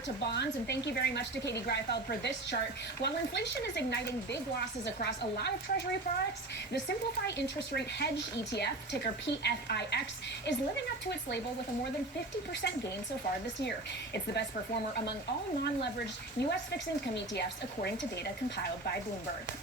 over to bonds, and thank you very much to Katie Greifeld for this chart. While inflation is igniting big losses across a lot of Treasury products, the Simplify Interest Rate Hedge ETF, ticker PFIX, is living up to its label with a more than 50% gain so far this year. It's the best performer among all non-leveraged U.S. fixed income ETFs, according to data compiled by Bloomberg.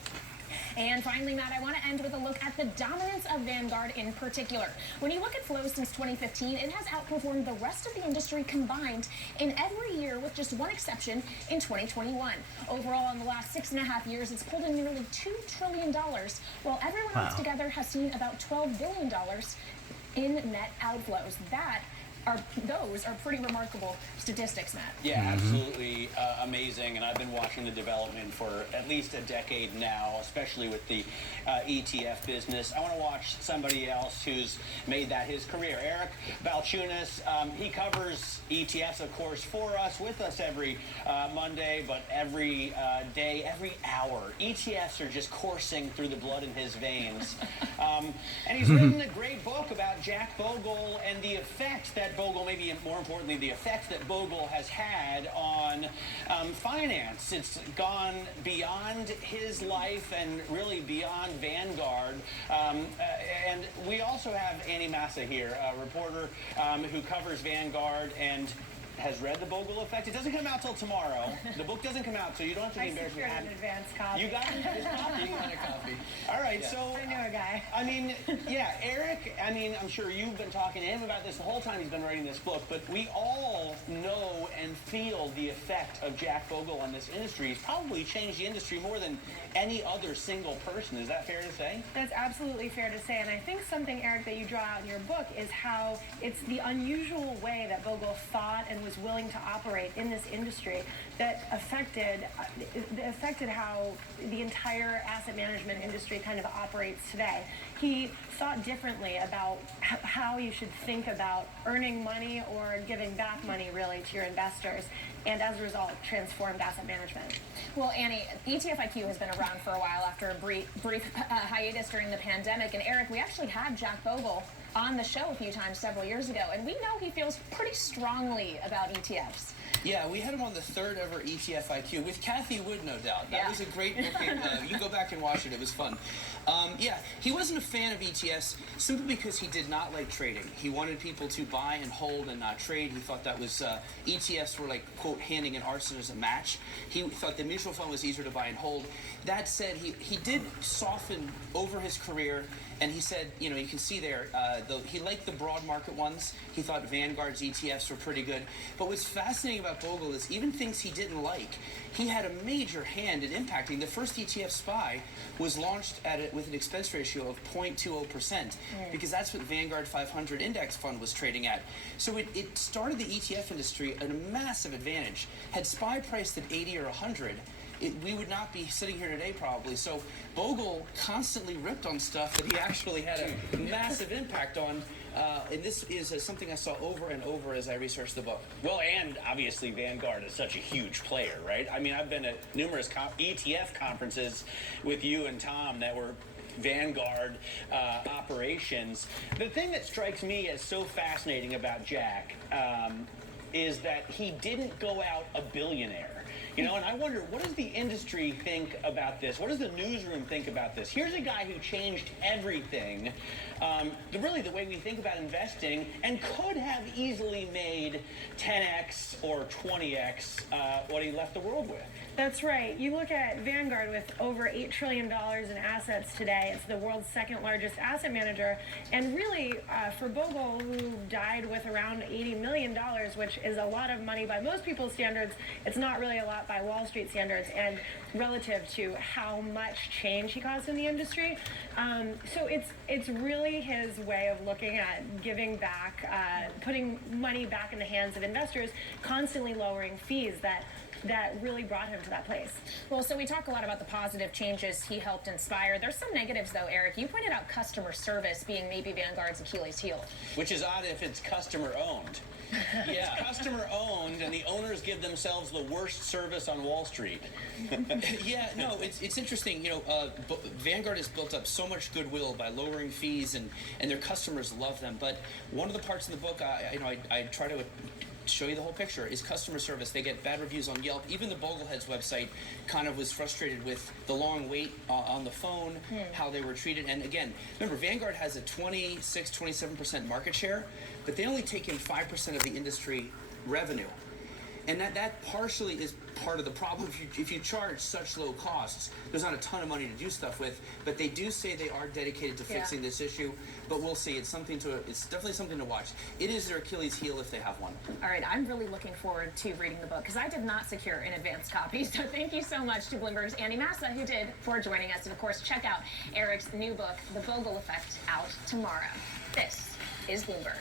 And finally, Matt, I want to end with a look at the dominance of Vanguard in particular. When you look at flows since 2015, it has outperformed the rest of the industry combined in every year with just one exception in 2021. Overall, in the last 6.5 years, it's pulled in nearly $2 trillion, while everyone else together has seen about $12 billion in net outflows. Those are pretty remarkable statistics, Matt. Yeah, absolutely amazing. And I've been watching the development for at least a decade now, especially with the ETF business. I want to watch somebody else who's made that his career. Eric Balchunas, he covers ETFs, of course, for us, with us every Monday, but every day, every hour. ETFs are just coursing through the blood in his veins. And he's written a great book about Jack Bogle and the effect that Bogle, maybe more importantly, the effect that Bogle has had on finance. It's gone beyond his life and really beyond Vanguard. And we also have Annie Massa here, a reporter who covers Vanguard and has read The Bogle Effect. It doesn't come out till tomorrow. The book doesn't come out, so you don't have to be embarrassed. I secured an advance copy. You got his copy? You got a copy. All right, so... I know a guy. I mean, yeah, Eric, I'm sure you've been talking to him about this the whole time he's been writing this book, but we all know and feel the effect of Jack Bogle on this industry. He's probably changed the industry more than any other single person. Is that fair to say? That's absolutely fair to say, and I think something, Eric, that you draw out in your book is how it's the unusual way that Bogle thought and was willing to operate in this industry that affected how the entire asset management industry kind of operates today. He thought differently about how you should think about earning money or giving back money, really, to your investors, and as a result, transformed asset management. Well, Annie, ETF IQ has been around for a while after a brief hiatus during the pandemic. And Eric, we actually had Jack Bogle on the show a few times several years ago, and we know he feels pretty strongly about ETFs. Yeah, we had him on the third ever ETF IQ with Kathy Wood, no doubt. That was a great book. You go back and watch it. It was fun. Yeah, he wasn't a fan of ETFs simply because he did not like trading. He wanted people to buy and hold and not trade. He thought that was ETFs were like, quote, handing an arson as a match. He thought the mutual fund was easier to buy and hold. That said, he did soften over his career, and he said, you know, you can see there, he liked the broad market ones. He thought Vanguard's ETFs were pretty good. But what's fascinating about Bogle is even things he didn't like, he had a major hand in impacting. The first ETF SPY was launched with an expense ratio of 0.20%, because that's what Vanguard 500 index fund was trading at. So it started the ETF industry at a massive advantage. Had SPY priced at 80 or 100, we would not be sitting here today probably. So Bogle constantly ripped on stuff that he actually had a massive impact on. And this is something I saw over and over as I researched the book. Well, and obviously Vanguard is such a huge player, right? I mean, I've been at numerous ETF conferences with you and Tom that were Vanguard operations. The thing that strikes me as so fascinating about Jack is that he didn't go out a billionaire. You know, and I wonder, what does the industry think about this? What does the newsroom think about this? Here's a guy who changed everything, really the way we think about investing, and could have easily made 10x or 20x what he left the world with. That's right. You look at Vanguard with over $8 trillion in assets today. It's the world's second largest asset manager. And really, for Bogle, who died with around $80 million, which is a lot of money by most people's standards, it's not really a lot by Wall Street standards, and relative to how much change he caused in the industry. So it's really his way of looking at giving back, putting money back in the hands of investors, constantly lowering fees that really brought him to that place. Well, so we talk a lot about the positive changes he helped inspire. There's some negatives, though, Eric. You pointed out customer service being maybe Vanguard's Achilles heel. Which is odd if it's customer-owned. Yeah, customer-owned, and the owners give themselves the worst service on Wall Street. Yeah, no, it's interesting. You know, Vanguard has built up so much goodwill by lowering fees, and their customers love them. But one of the parts of the book, I try to show you the whole picture, is customer service. They get bad reviews on Yelp. Even the Bogleheads website kind of was frustrated with the long wait on the phone, how they were treated. And again, remember, Vanguard has a 27% market share, but they only take in 5% of the industry revenue. And that partially is part of the problem. If you charge such low costs, there's not a ton of money to do stuff with. But they do say they are dedicated to fixing this issue. But we'll see. It's definitely something to watch. It is their Achilles heel if they have one. All right, I'm really looking forward to reading the book because I did not secure an advance copy. So thank you so much to Bloomberg's Andy Massa, who did, for joining us. And of course, check out Eric's new book, The Bogle Effect, out tomorrow. This is Bloomberg.